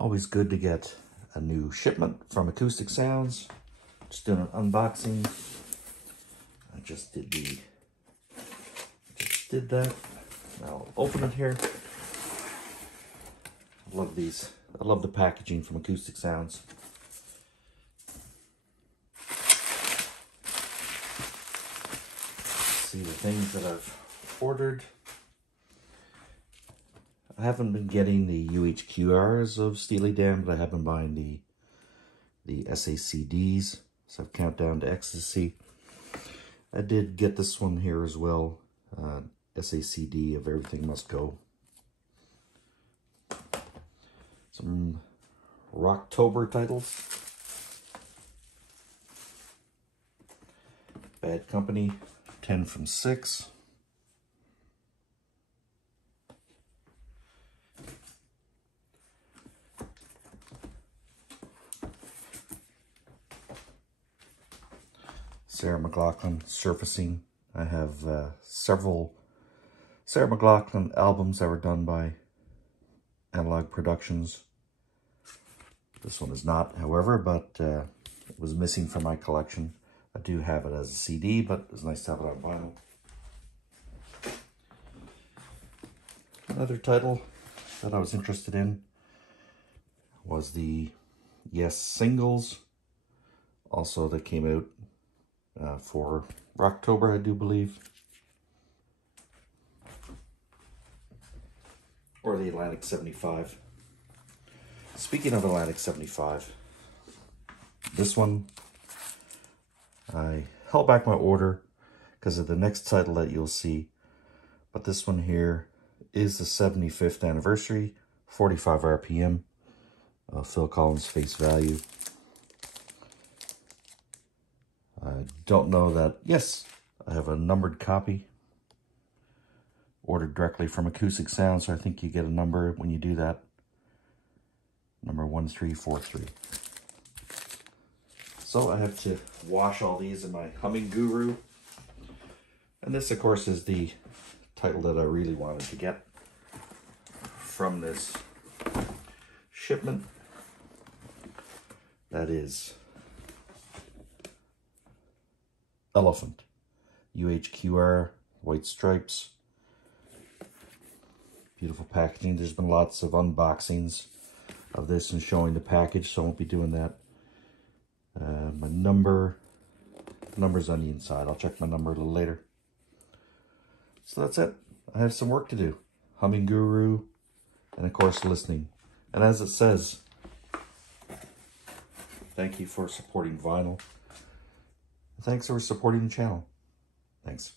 Always good to get a new shipment from Acoustic Sounds. Just doing an unboxing. I just did that. Now I'll open it here. I love these. I love the packaging from Acoustic Sounds. See the things that I've ordered. I haven't been getting the UHQRs of Steely Dan, but I have been buying the SACDs. So Countdown to Ecstasy. I did get this one here as well. SACD of Everything Must Go. Some Rocktober titles. Bad Company, 10 from 6. Sarah McLachlan, Surfacing. I have several Sarah McLachlan albums that were done by Analog Productions. This one is not, however, but it was missing from my collection. I do have it as a CD, but it's nice to have it on vinyl. Another title that I was interested in was the Yes singles. Also, that came out for Rocktober, I do believe. Or the Atlantic 75. Speaking of Atlantic 75, this one, I held back my order because of the next title that you'll see. But this one here is the 75th anniversary, 45 RPM, Phil Collins Face Value. I don't know that, yes, I have a numbered copy ordered directly from Acoustic Sounds, so I think you get a number when you do that. Number 1343. So I have to wash all these in my Humming Guru. And this, of course, is the title that I really wanted to get from this shipment. That is Elephant. UHQR, white stripes. Beautiful packaging. There's been lots of unboxings of this and showing the package, so I won't be doing that. My number's on the inside. I'll check my number a little later. So that's it. I have some work to do. Humming Guru, and of course listening. And as it says, thank you for supporting vinyl. Thanks for supporting the channel. Thanks.